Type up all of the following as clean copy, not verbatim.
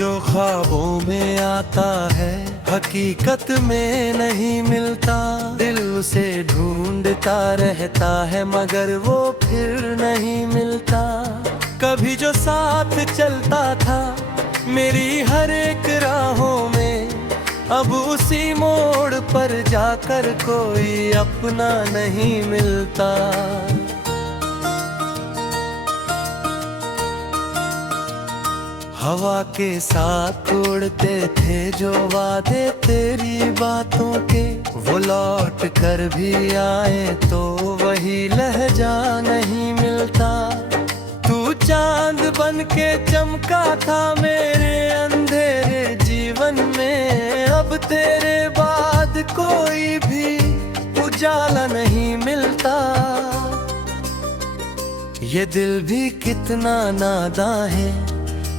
जो ख्वाबों में आता है हकीकत में नहीं मिलता। दिल उसे ढूंढता रहता है मगर वो फिर नहीं मिलता। कभी जो साथ चलता था मेरी हर एक राहों में, अब उसी मोड़ पर जाकर कोई अपना नहीं मिलता। हवा के साथ उड़ते थे जो वादे तेरी बातों के, वो लौट कर भी आए तो वही लहजा नहीं मिलता। तू चांद बन के चमका था मेरे अंधेरे जीवन में, अब तेरे बाद कोई भी उजाला नहीं मिलता। ये दिल भी कितना नादां है,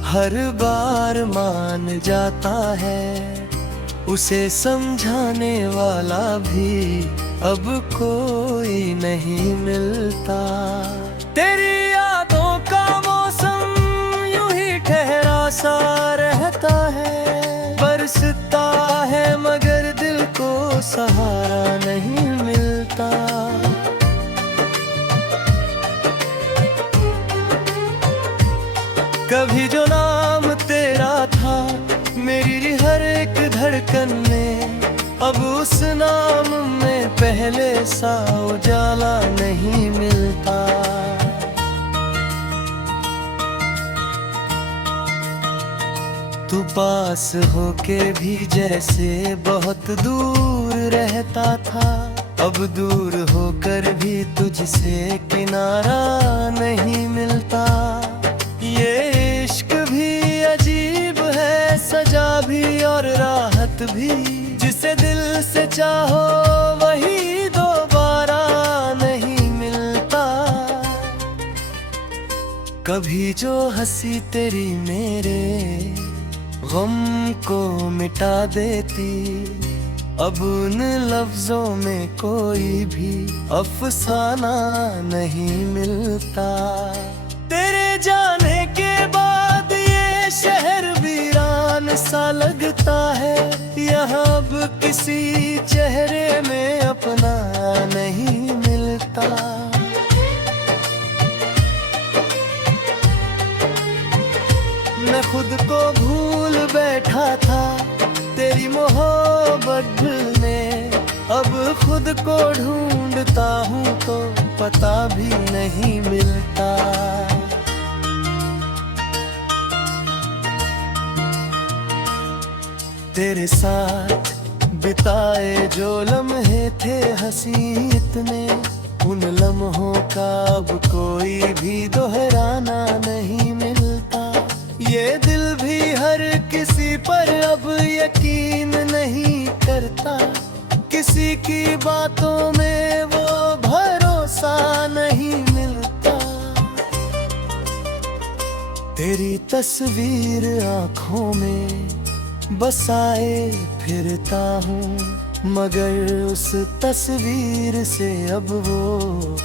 हर बार मान जाता है। उसे समझाने वाला भी अब कोई नहीं मिलता। तेरी यादों का मौसम यूं ही ठहरा सा रहता है, बरसता है मगर दिल को सहारा नहीं मिलता। कभी जो नाम तेरा था मेरी हर एक धड़कन में, अब उस नाम में पहले सा उजाला नहीं मिलता। तू पास होके भी जैसे बहुत दूर रहता था, अब दूर होकर भी तुझसे किनारा नहीं मिलता। ये इश्क भी अजीब है, सजा भी और राहत भी, जिसे दिल से चाहो वही दोबारा नहीं मिलता। कभी जो हंसी तेरी मेरे गम को मिटा देती, अब उन लफ्जों में कोई भी अफसाना नहीं मिलता। तेरे जाने के बाद ये शहर वीरान सा लगता है, यहाँ अब किसी चेहरे में अपना नहीं मिलता। मैं खुद को भूल बैठा था तेरी मोहब्बत में, अब खुद को ढूंढता हूँ तो पता भी नहीं मिलता। तेरे साथ बिताए जो लम्हे थे हंसी इतने, उन लम्हों का अब कोई भी दोहराना नहीं मिलता। ये दिल भी हर किसी पर अब यकीन नहीं करता, किसी की बातों में वो भरोसा नहीं मिलता। तेरी तस्वीर आँखों में बसाए फिरता हूँ, मगर उस तस्वीर से अब वो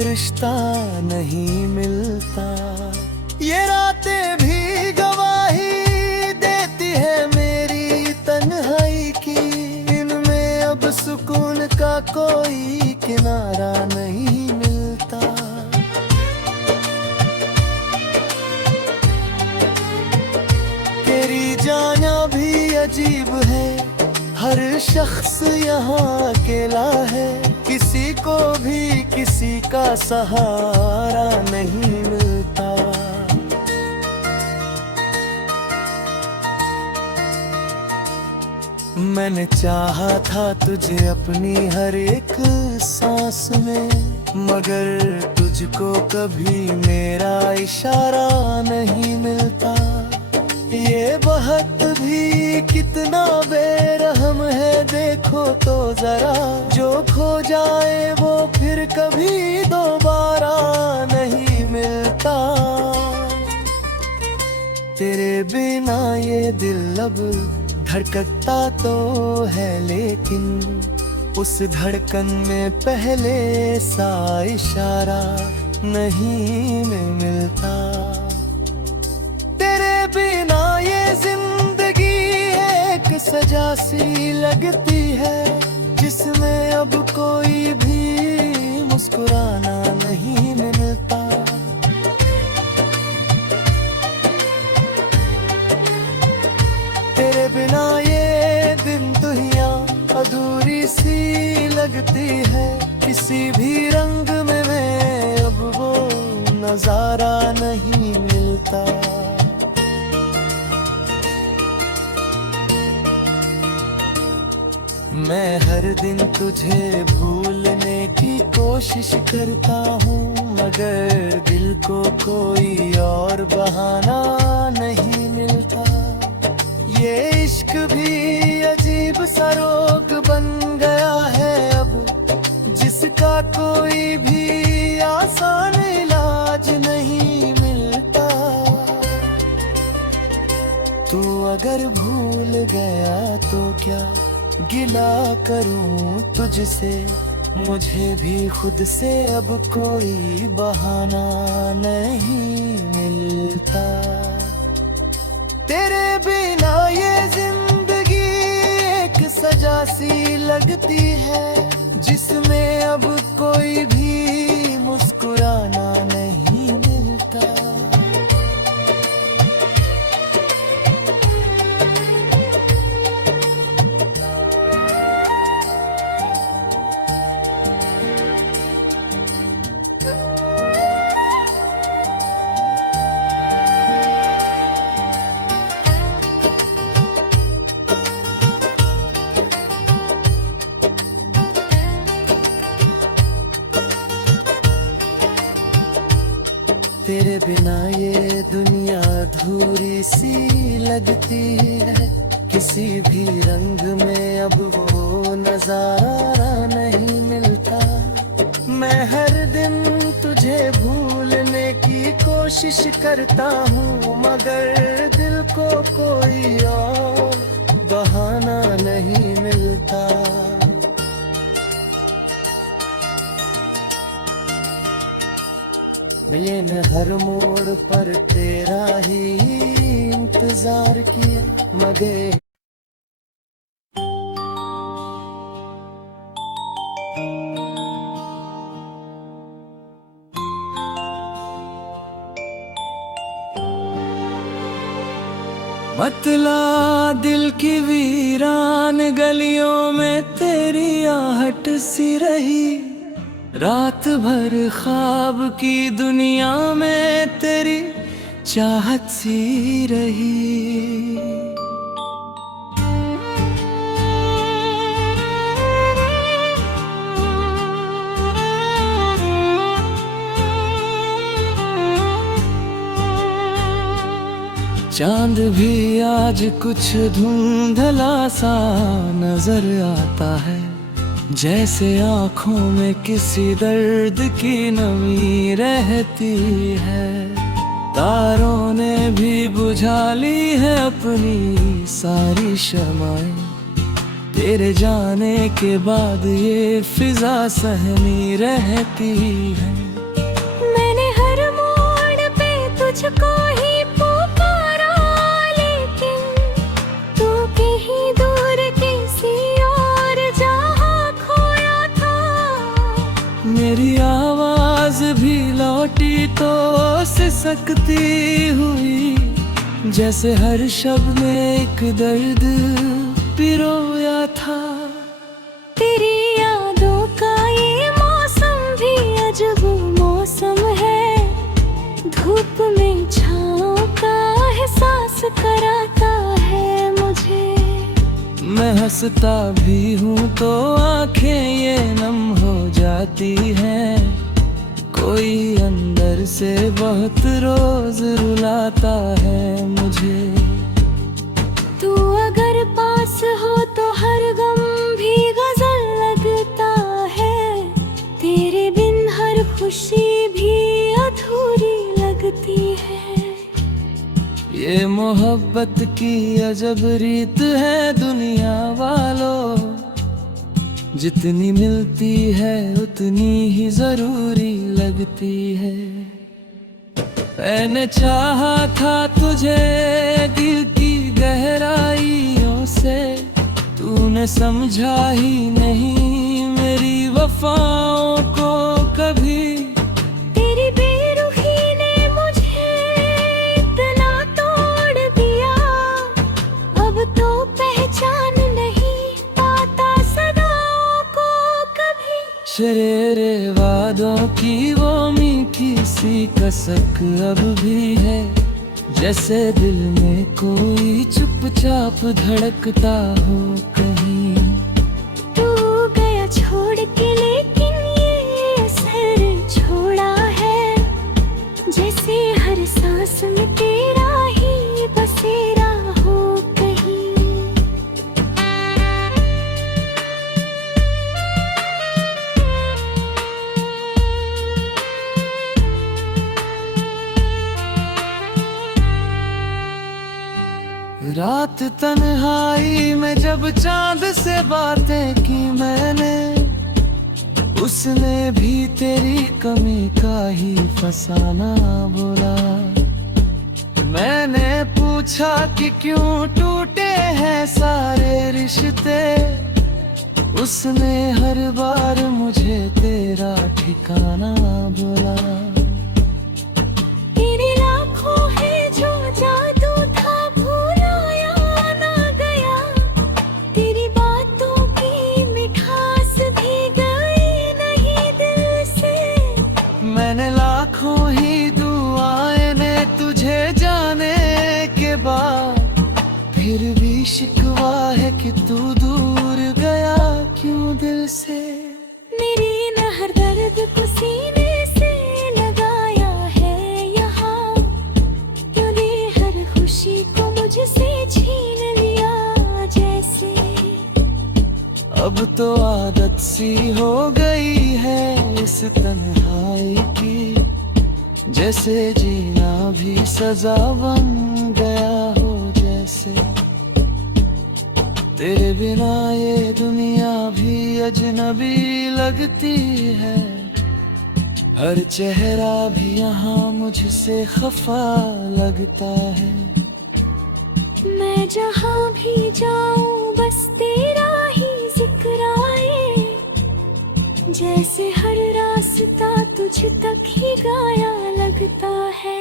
रिश्ता नहीं मिलता। ये रातें भी गवाही देती है मेरी तन्हाई की, इनमें अब सुकून का कोई किनारा नहीं मिलता। तेरी जाना भी अजीब है, हर शख्स यहाँ अकेला है, किसी को भी किसी का सहारा नहीं मिलता। मैंने चाहा था तुझे अपनी हर एक सांस में, मगर तुझको कभी मेरा इशारा नहीं मिलता। ये वक्त भी कितना बेरहम है देखो तो जरा, जो खो जाए वो फिर कभी दोबारा नहीं मिलता। तेरे बिना ये दिल अब धड़कता तो है, लेकिन उस धड़कन में पहले सा इशारा नहीं मिलता। तेरे बिना बिना ये जिंदगी एक सजा सी लगती है, जिसमें अब कोई भी मुस्कुराना नहीं मिलता। तेरे बिना ये दिन दुनिया अधूरी सी लगती है, किसी भी रंग में मैं अब वो नजारा नहीं मिलता। मैं हर दिन तुझे भूलने की कोशिश करता हूँ, मगर दिल को कोई और बहाना नहीं मिलता। ये इश्क भी अजीब सा रोग बन गया है अब, जिसका कोई भी आसान इलाज नहीं मिलता। तू अगर भूल गया तो क्या गिला करूं तुझसे, मुझे भी खुद से अब कोई बहाना नहीं मिलता। तेरे बिना ये जिंदगी एक सजा सी लगती है, जिसमें अब कोई भी मुस्कुराना नहीं मिलता। तेरे बिना ये दुनिया अधूरी सी लगती है, किसी भी रंग में अब वो नजारा नहीं मिलता। मैं हर दिन तुझे भूलने की कोशिश करता हूँ, मगर दिल को कोई और बहाना नहीं मिलता। मैंने हर मोड़ पर तेरा ही इंतजार किया, मगर मतला दिल की वीरान गलियों में तेरी आहट सी रही, रात भर ख्वाब की दुनिया में तेरी चाहत सी रही। चांद भी आज कुछ धुंधला सा नजर आता है, जैसे आँखों में किसी दर्द की नमी रहती है। तारों ने भी बुझा ली है अपनी सारी शमाएं, तेरे जाने के बाद ये फिजा सहमी रहती है। मैंने हर मोड़ पे तुझको ही पुकारा, लेकिन तू कहीं दूर किसी और जहां खोया था। मेरी आवाज भी लौटी तो सिसकती हुई, जैसे हर शब्द में एक दर्द पिरोया था। तेरी यादों का ये मौसम भी अजब मौसम है, धूप में छाँव का एहसास कराता है मुझे। मैं हंसता भी हूँ तो आंखें ये नम हो जाती हैं, कोई अंदर से बहुत रोज रुलाता है मुझे। तू अगर पास हो तो हर गम भी गजल लगता है, तेरे बिन हर खुशी भी अधूरी लगती है। ये मोहब्बत की अजब रीत है दुनिया वालों, जितनी मिलती है उतनी ही जरूरी लगती है। मैंने चाहा था तुझे दिल की गहराइयों से, तूने समझा ही नहीं मेरी वफाओं को कभी। तेरी बेरुखी ने मुझे इतना तोड़ दिया, अब तो पहचान नहीं पाता सदाओं को कभी। शरेरे वादों की वो मीठी सी कसक अब भी है, जैसे दिल में कोई चुपचाप धड़कता हो कहीं। तू गया छोड़ के लेकिन ये असर छोड़ा है, जैसे हर सांस में तेरा ही बसेरा हो कहीं। रात तन्हाई में जब चांद से बातें की मैंने, उसने भी तेरी कमी का ही फसाना बोला। मैंने पूछा कि क्यों टूटे हैं सारे रिश्ते, उसने हर बार मुझे तेरा ठिकाना बोला। तेरे लाखों है जो जादू था भुलाया ना गया, तेरी बातों की मिठास भी गई नहीं दिल से। मैंने लाखों ही दुआएं ने तुझे जाने के बाद, फिर भी शिकवा है कि तू दूर गया क्यों दिल से। मेरी न हर दर्द को सीने से लगाया है यहाँ, तूने हर खुशी को मुझसे छीन लिया जैसे। अब तो आदत सी हो गई है इस तन्हाई की, जैसे जीना भी सजा बन गया हो जैसे। तेरे बिना ये दुनिया भी अजनबी लगती है, हर चेहरा भी यहाँ मुझसे खफा लगता है। मैं जहाँ भी जाऊँ बस तेरा ही जिक्र आए, जैसे हर रास्ता तुझ तक ही गाया लगता है।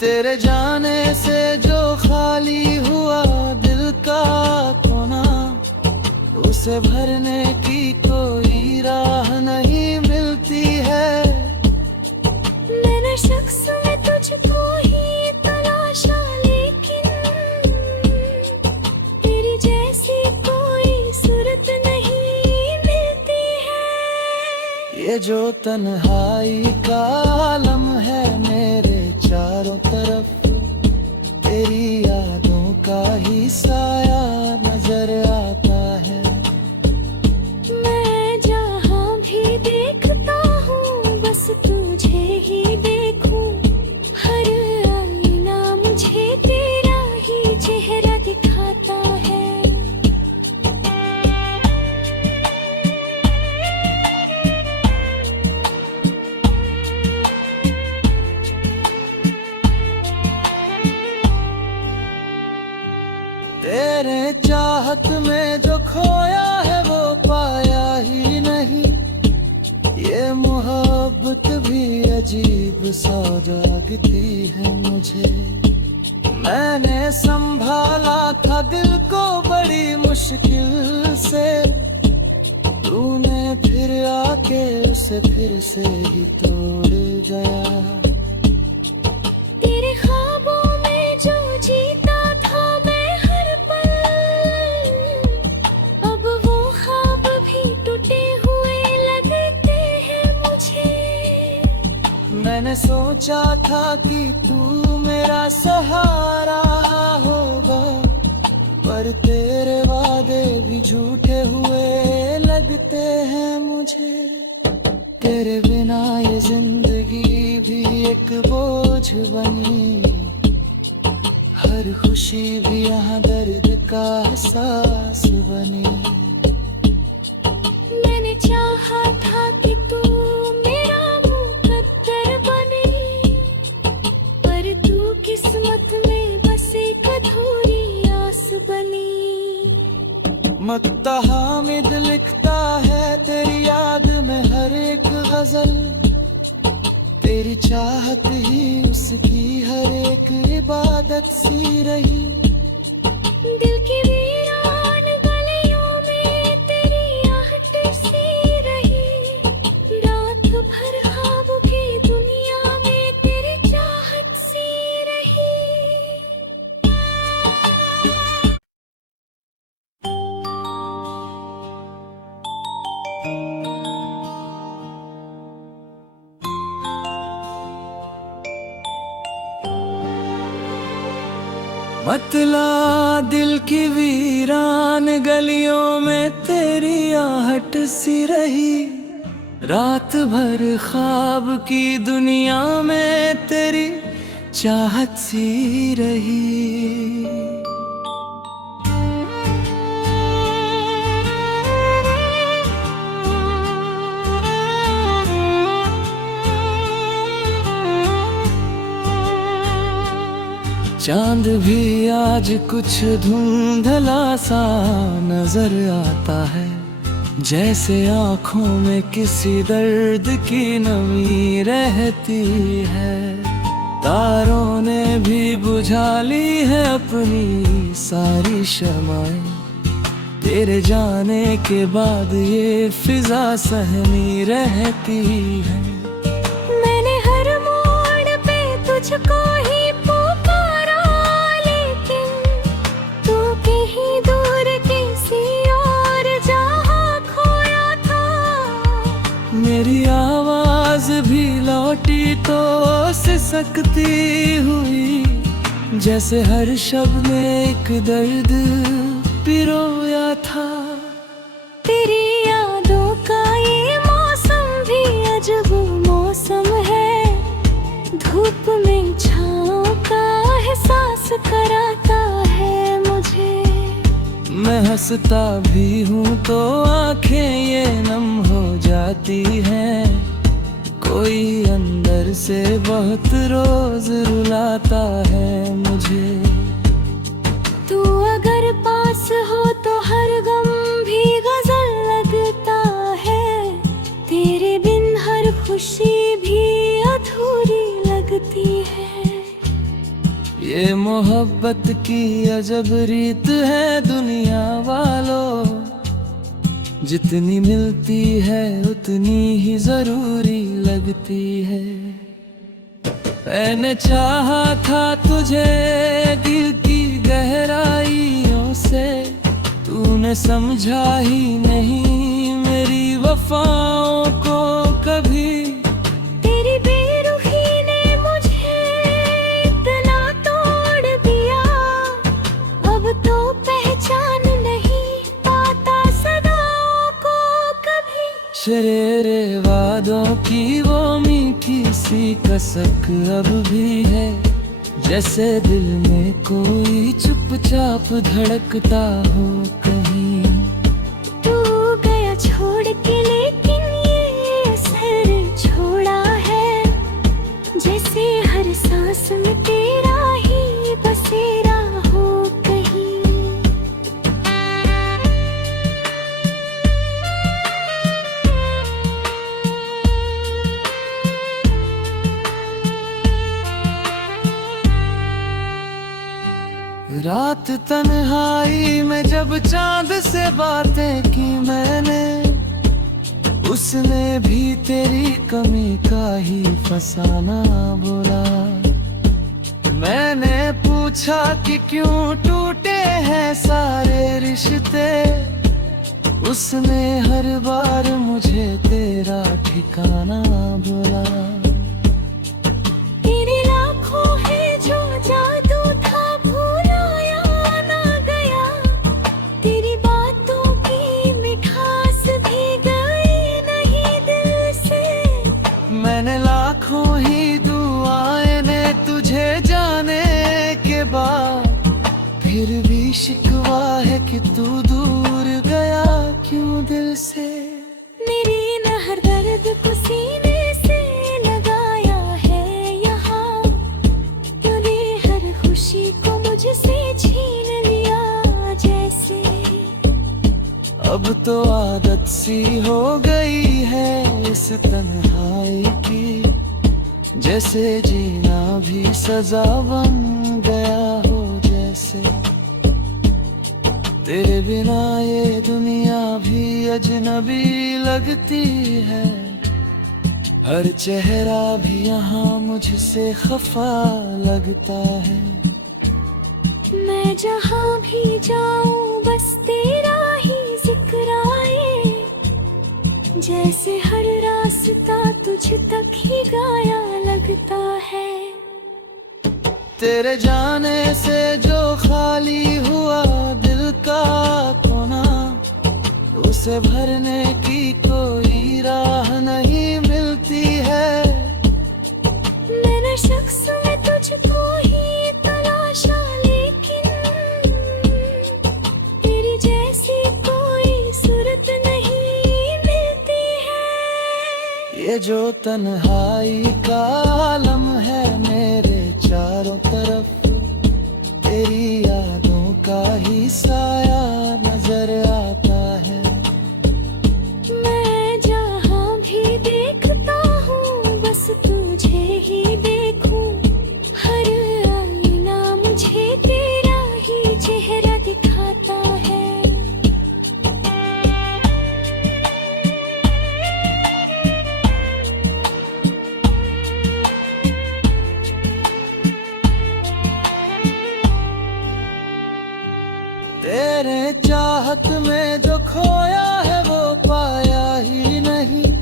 तेरे जाने से जो खाली हुआ दिल का कोना, उसे भरने की कोई राह नहीं मिलती है। मैंने शख्स में तुझको ही तलाशा, लेकिन तेरी जैसी कोई सूरत नहीं मिलती है। ये जो तन्हाई का आलम है मेरे चारों तरफ, तेरी यादों का ही साया नजर आता है। मैं जहाँ भी देखता हूँ बस तुझे ही देखूं, हर आईना मुझे तेरा ही चेहरा दिखाता है। तेरे चाहत में जो खोया है वो पाया ही नहीं, ये मोहब्बत भी अजीब सौदागती है मुझे। मैंने संभाला था दिल को बड़ी मुश्किल से, तूने फिर आके उसे फिर से ही तोड़ गया। तेरे ख्वाबों में जो जीता था मैं हर पल, अब वो ख्वाब भी टूटे हुए लगते हैं मुझे। मैंने सोचा था कि तू मेरा सहारा होगा, पर तेरे वादे भी झूठे हुए लगते हैं मुझे। तेरे बिना ये जिंदगी भी एक बोझ बनी, हर खुशी भी यहाँ दर्द का एहसास बनी। मैंने चाहा था कि तू मेरा मुकद्दर बने, पर तू मत्ता हामिद लिखता है तेरी याद में हर एक गजल, तेरी चाहत ही उसकी हर एक इबादत सी रही। दिल की वीरान गलियों में तेरी आहट सी रही, रात भर ख्वाब की दुनिया में तेरी चाहत सी रही। मतला दिल की वीरान गलियों में तेरी आहट सी रही, रात भर ख्वाब की दुनिया में तेरी चाहत सी रही। चांद भी आज कुछ धुंधला सा नजर आता है, जैसे आँखों में किसी दर्द की नमी रहती है। तारों ने भी बुझा ली है अपनी सारी शमाएं, तेरे जाने के बाद ये फिजा सहमी रहती है। मैंने हर मोड़ पे तुझको ही पुकारा, लेकिन तू कहीं दूर किसी और जहां खोया था। मेरी आवाज भी लौटी तो सिसकती हुई, जैसे हर शब्द में एक दर्द पिरोया था। तेरी यादों का ये मौसम भी अजब मौसम है, धूप में छाँव का एहसास कराता है मुझे। मैं हंसता भी हूँ तो आंखें ये नम हो जाती हैं, कोई अंदर से बहुत रोज रुलाता है मुझे। तू अगर पास हो तो हर गम भी गजल लगता है, तेरे बिन हर खुशी भी अधूरी लगती है। ये मोहब्बत की अजब रीत है दुनिया वालों, जितनी मिलती है उतनी ही जरूरी लगती है। मैंने चाहा था तुझे दिल की गहराइयों से, तूने समझा ही नहीं मेरी वफाओं को कभी। तेरी बेरुखी ने मुझे इतना तोड़ दिया, अब तो पहचान नहीं पाता सदाओं को कभी। शरेरे वादों की वो मीठी सी कसक अब भी है, जैसे दिल में कोई चुपचाप धड़कता हो कहीं। तू गया छोड़ के लेकिन ये असर छोड़ा है, जैसे हर सांस में तेरा ही बसेरा हो कहीं। रात तन्हाई में जब चांद से बातें की मैंने, उसने भी तेरी कमी का ही फसाना बोला। मैंने पूछा कि क्यों टूटे हैं सारे रिश्ते, उसने हर बार मुझे तेरा ठिकाना बोला। तेरे लाखों है जो जादू था भुलाया ना गया, तेरी बातों की मिठास भी गई नहीं दिल से। मैंने लाखों ही दुआएं ने तुझे जाने के बाद, फिर भी शिकवा है कि तू दूर गया क्यों दिल से। मेरी न हर दर्द को सीने से लगाया है यहाँ, तूने हर खुशी को मुझसे छीन लिया जैसे। अब तो आदत सी हो गई है इस तन्हाई की, जैसे जीना भी सजा बन गया हो जैसे। तेरे बिना ये दुनिया भी अजनबी लगती है, हर चेहरा भी यहाँ मुझसे खफा लगता है। मैं जहाँ भी जाऊँ बस तेरा ही जिक्र आए, जैसे हर रास्ता तुझ तक ही गाया लगता है। तेरे जाने से जो खाली हुआ दिल का कोना, उसे भरने की कोई राह नहीं मिलती है। मैंने शख्स में तुझको ही तलाशा, लेकिन तेरी जैसी कोई सूरत नहीं मिलती है। ये जो तन्हाई का आलम है मेरे चारों तरफ, तेरी यादों का ही साया नजर आता है। मैं जहाँ भी देखता हूँ बस तुझे ही देखूं, हर आईना मुझे तेरा ही चेहरा दिखाता है। तेरे चाहत में जो खोया है वो पाया ही नहीं,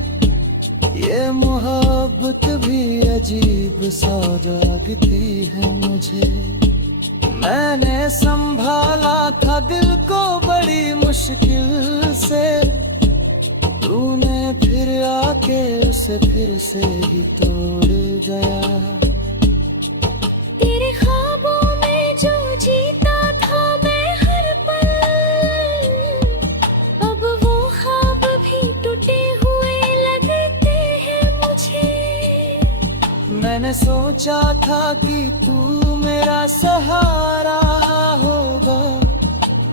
ये मोहब्बत भी अजीब सौगाती है मुझे। मैंने संभाला था दिल को बड़ी मुश्किल से, तूने फिर आके उसे फिर से ही तोड़ गया। तेरे ख्वाबों में जो जीता था मैं हर पल, अब वो ख्वाब भी टूटे हुए लगते हैं मुझे। मैंने सोचा था कि तू मेरा सहारा होगा,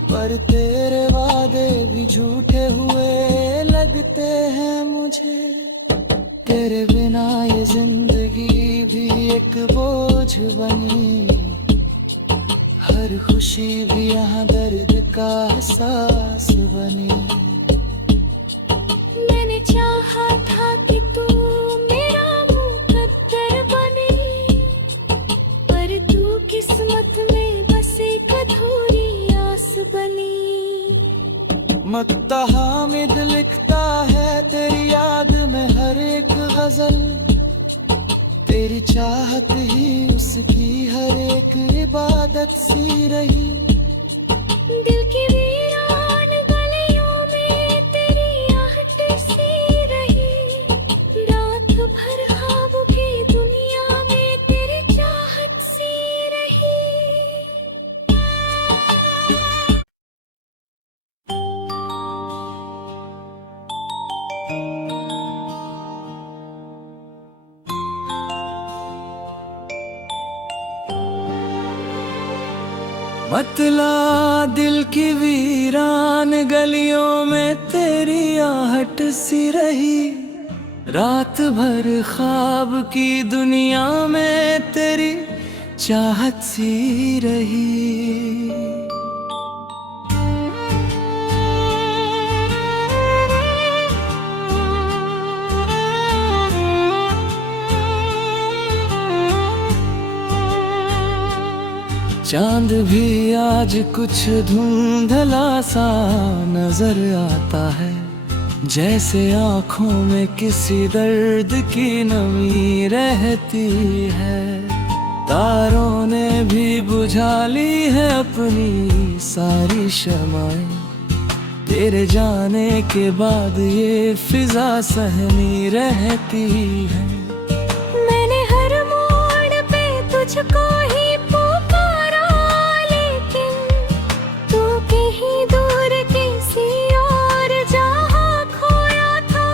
पर तेरे वादे भी झूठे हुए लगते हैं मुझे। तेरे बिना ये जिंदगी भी एक बोझ बनी, हर खुशी भी यहाँ दर्द का एहसास बनी। मैंने चाहा था कि तू मेरा मुकद्दर बने, पर तू किस्मत में बस एक अधूरी आस बनी। मत्ता हामिद लिखता है तेरी याद में हर एक गजल, तेरी चाहत ही उसकी हर एक इबादत सी रही। दिल की वीरान गलियों में तेरी आहट सी रही, रात भर ख्वाब की दुनिया में तेरी चाहत सी रही। मतला दिल की वीरान गलियों में तेरी आहट सी रही, रात भर ख्वाब की दुनिया में तेरी चाहत सी रही। चांद भी आज कुछ धुंधला सा नजर आता है, जैसे आँखों में किसी दर्द की नमी रहती है। तारों ने भी बुझा ली है अपनी सारी शमाएं, तेरे जाने के बाद ये फिजा सहमी रहती है। मैंने हर मोड़ पे तुझको ही पुकारा, लेकिन तू कहीं दूर किसी और जहाँ खोया था।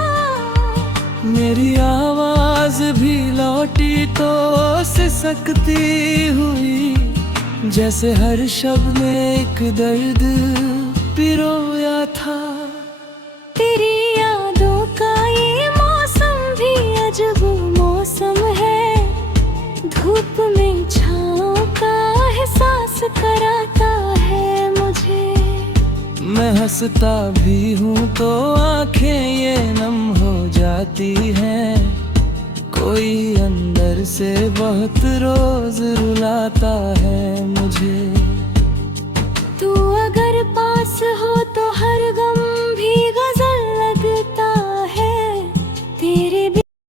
मेरी आवाज भी लौटी तो सिसकती हुई, जैसे हर शब्द में एक दर्द पिरोया था। तेरी यादों का ये मौसम भी अजब मौसम है। धूप में छाँव का एहसास कराता है मुझे। मैं हंसता भी हूँ तो आंखें ये नम हो जाती हैं। कोई अंदर से बहुत रोज रुलाता है मुझे।